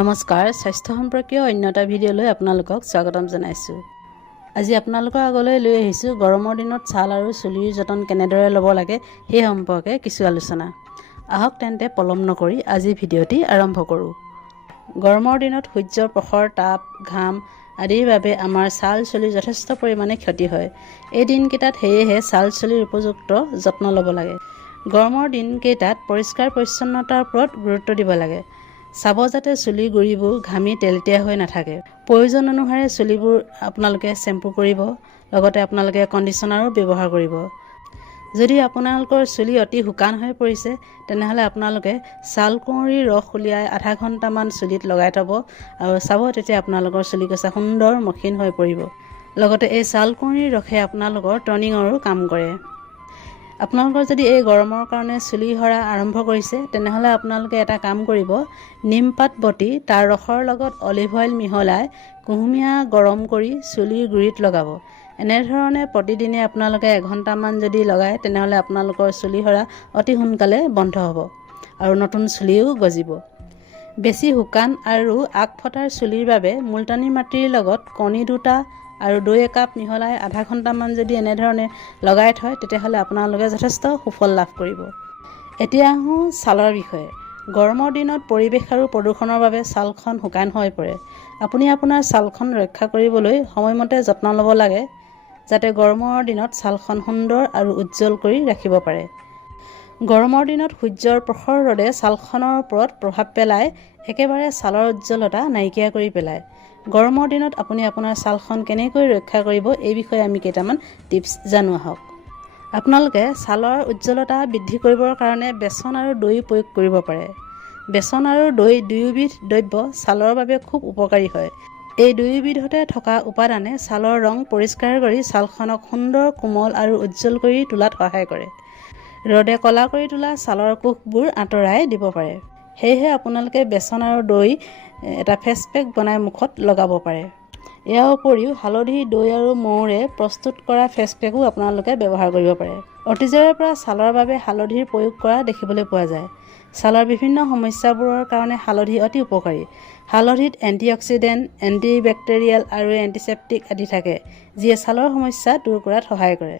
নমস্কাৰ, স্বাস্থ্য সম্পৰ্কীয় অন্য এটা ভিডিঅ'লৈ আপোনালোকক স্বাগতম জনাইছোঁ। আজি আপোনালোকৰ আগলৈ লৈ আহিছোঁ গৰমৰ দিনত ছাল আৰু চুলিৰ যতন কেনেদৰে ল'ব লাগে সেই সম্পৰ্কে কিছু আলোচনা। আহক তেন্তে পলম নকৰি আজি ভিডিঅ'টি আৰম্ভ কৰোঁ। গৰমৰ দিনত সূৰ্যৰ প্ৰখৰ তাপ, ঘাম আদিৰ বাবে আমাৰ ছাল চুলিৰ যথেষ্ট পৰিমাণে ক্ষতি হয়। এই দিনকেইটাত সেয়েহে ছাল চুলিৰ উপযুক্ত যত্ন ল'ব লাগে। গৰমৰ দিনকেইটাত পৰিষ্কাৰ পৰিচ্ছন্নতাৰ ওপৰত গুৰুত্ব দিব লাগে। চাব যাতে চুলিৰ গুৰিবোৰ ঘামি তেলতীয়া হৈ নাথাকে। প্ৰয়োজন অনুসাৰে চুলিবোৰ আপোনালোকে শ্বেম্পু কৰিব, লগতে আপোনালোকে কণ্ডিশ্যনাৰো ব্যৱহাৰ কৰিব। যদি আপোনালোকৰ চুলি অতি শুকান হৈ পৰিছে তেনেহ'লে আপোনালোকে ছাল কুঁৱৰীৰ ৰস উলিয়াই আধা ঘণ্টামান চুলিত লগাই থ'ব আৰু চাব তেতিয়া আপোনালোকৰ চুলিকোছা সুন্দৰ মসৃণ হৈ পৰিব। লগতে এই ছাল কুঁৱৰীৰ ৰসে আপোনালোকৰ টনিঙৰো কাম কৰে। আপোনালোকৰ যদি এই গৰমৰ কাৰণে চুলি সৰা আৰম্ভ কৰিছে তেনেহ'লে আপোনালোকে এটা কাম কৰিব, নিমপাত বটি তাৰ ৰসৰ লগত অলিভ অইল মিহলাই কুহুমীয়া গৰম কৰি চুলিৰ গুৰিত লগাব। এনেধৰণে প্ৰতিদিনে আপোনালোকে এঘণ্টামান যদি লগায় তেনেহ'লে আপোনালোকৰ চুলি সৰা অতি সোনকালে বন্ধ হ'ব আৰু নতুন চুলিও গজিব। বেছি শুকান আৰু আগ ফটাৰ চুলিৰ বাবে মুলতানী মাটিৰ লগত কণী 2টা আৰু দৈ একাপ মিহলাই আধা ঘণ্টামান যদি এনেধৰণে লগাই থয় তেতিয়াহ'লে আপোনালোকে যথেষ্ট সুফল লাভ কৰিব। এতিয়া আহোঁ ছালৰ বিষয়ে। গৰমৰ দিনত পৰিৱেশ আৰু প্ৰদূষণৰ বাবে ছালখন শুকান হৈ পৰে। আপুনি আপোনাৰ ছালখন ৰক্ষা কৰিবলৈ সময়মতে যত্ন ল'ব লাগে যাতে গৰমৰ দিনত ছালখন সুন্দৰ আৰু উজ্জ্বল কৰি ৰাখিব পাৰে। গৰমৰ দিনত সূৰ্যৰ প্ৰখৰ ৰ'দে ছালখনৰ ওপৰত প্ৰভাৱ পেলাই একেবাৰে ছালৰ উজ্জ্বলতা নাইকিয়া কৰি পেলায়। গৰমৰ দিনত আপুনি আপোনাৰ ছালখন কেনেকৈ ৰক্ষা কৰিব এই বিষয়ে আমি কেইটামান টিপছ জানো আহক। আপোনালোকে ছালৰ উজ্জ্বলতা বৃদ্ধি কৰিবৰ কাৰণে বেচন আৰু দৈ প্ৰয়োগ কৰিব পাৰে। বেচন আৰু দৈ দুয়োবিধ দ্ৰব্য ছালৰ বাবে খুব উপকাৰী হয়। এই দুয়োবিধতে থকা উপাদানে ছালৰ ৰং পৰিষ্কাৰ কৰি ছালখনক সুন্দৰ, কোমল আৰু উজ্জ্বল কৰি তোলাত সহায় কৰে। ৰ'দে ক'লা কৰি তোলা ছালৰ কোষবোৰ আঁতৰাই দিব পাৰে। সেয়েহে আপোনালোকে বেচন আৰু দৈ এটা ফেচ পেক বনাই মুখত লগাব পাৰে। ইয়াৰ উপৰিও হালধি, দৈ আৰু মৌৰে প্ৰস্তুত কৰা ফেচ পেকো আপোনালোকে ব্যৱহাৰ কৰিব পাৰে। অতীজৰে পৰা ছালৰ বাবে হালধিৰ প্ৰয়োগ কৰা দেখিবলৈ পোৱা যায়। ছালৰ বিভিন্ন সমস্যাবোৰৰ কাৰণে হালধি অতি উপকাৰী। হালধিত এণ্টিঅক্সিডেণ্ট, এণ্টিবেক্টেৰিয়েল আৰু এণ্টিছেপ্টিক আদি থাকে, যিয়ে ছালৰ সমস্যা দূৰ কৰাত সহায় কৰে।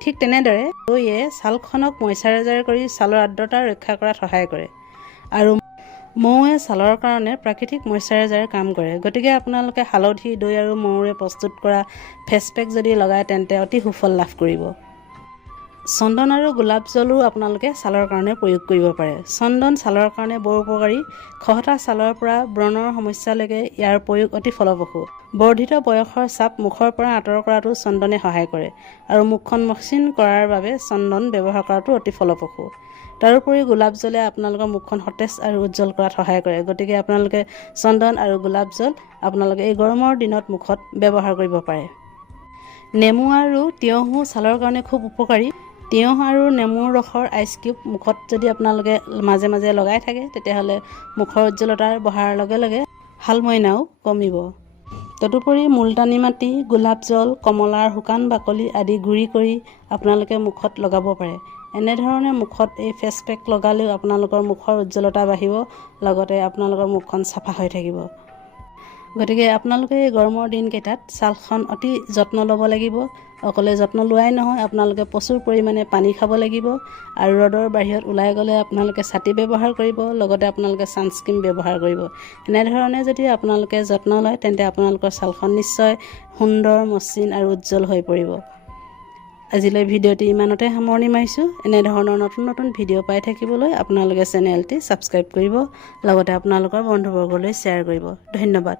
ঠিক তেনেদৰে দৈয়ে ছালখনক মইশ্চাৰাইজাৰ কৰি ছালৰ আৰ্দ্ৰতা ৰক্ষা কৰাত সহায় কৰে আৰু মৌৱে ছালৰ কাৰণে প্ৰাকৃতিক মইশ্চাৰাইজাৰ কাম কৰে। গতিকে আপোনালোকে হালধি, দৈ আৰু মৌৰে প্ৰস্তুত কৰা ফেচ পেক যদি লগায় তেন্তে অতি সুফল লাভ কৰিব। চন্দন আৰু গোলাপ জলো আপোনালোকে ছালৰ কাৰণে প্ৰয়োগ কৰিব পাৰে। চন্দন ছালৰ কাৰণে বৰ উপকাৰী। খহটা ছালৰ পৰা ব্ৰণৰ সমস্যালৈকে ইয়াৰ প্ৰয়োগ অতি ফলপ্ৰসূ। বৰ্ধিত বয়সৰ চাপ মুখৰ পৰা আঁতৰ কৰাটো চন্দনে সহায় কৰে আৰু মুখখন মসৃণ কৰাৰ বাবে চন্দন ব্যৱহাৰ কৰাটো অতি ফলপ্ৰসূ। তাৰোপৰি গোলাপ জলে আপোনালোকৰ মুখখন সতেজ আৰু উজ্জ্বল কৰাত সহায় কৰে। গতিকে আপোনালোকে চন্দন আৰু গোলাপ জল আপোনালোকে এই গৰমৰ দিনত মুখত ব্যৱহাৰ কৰিব পাৰে। নেমু আৰু তিয়ঁহো ছালৰ কাৰণে খুব উপকাৰী। তিয়ঁহ আৰু নেমুৰ ৰসৰ আইচ কিউব মুখত যদি আপোনালোকে মাজে মাজে লগাই থাকে তেতিয়াহ'লে মুখৰ উজ্জ্বলতাৰ বঢ়াৰ লগে লগে হালমইনাও কমিব। তদুপৰি মুলতানী মাটি, গোলাপ জল, কমলাৰ শুকান বাকলি আদি গুড়ি কৰি আপোনালোকে মুখত লগাব পাৰে। এনেধৰণে মুখত এই ফেচ পেক লগালেও আপোনালোকৰ মুখৰ উজ্জ্বলতা বাঢ়িব, লগতে আপোনালোকৰ মুখখন চাফা হৈ থাকিব। গতিকে আপোনালোকে এই গৰমৰ দিনকেইটাত ছালখন অতি যত্ন ল'ব লাগিব। অকলে যত্ন লোৱাই নহয়, আপোনালোকে প্ৰচুৰ পৰিমাণে পানী খাব লাগিব আৰু ৰ'দৰ বাহিৰত ওলাই গ'লে আপোনালোকে ছাতি ব্যৱহাৰ কৰিব, লগতে আপোনালোকে ছানস্ক্ৰীন ব্যৱহাৰ কৰিব। এনেধৰণে যদি আপোনালোকে যত্ন লয় তেন্তে আপোনালোকৰ ছালখন নিশ্চয় সুন্দৰ, মসৃণ আৰু উজ্জ্বল হৈ পৰিব। আজিলৈ ভিডিঅ'টি ইমানতে সামৰণি মাৰিছোঁ। এনেধৰণৰ নতুন নতুন ভিডিঅ' পাই থাকিবলৈ আপোনালোকে চেনেলটি ছাবস্ক্ৰাইব কৰিব, লগতে আপোনালোকৰ বন্ধুবৰ্গলৈ শ্বেয়াৰ কৰিব। ধন্যবাদ।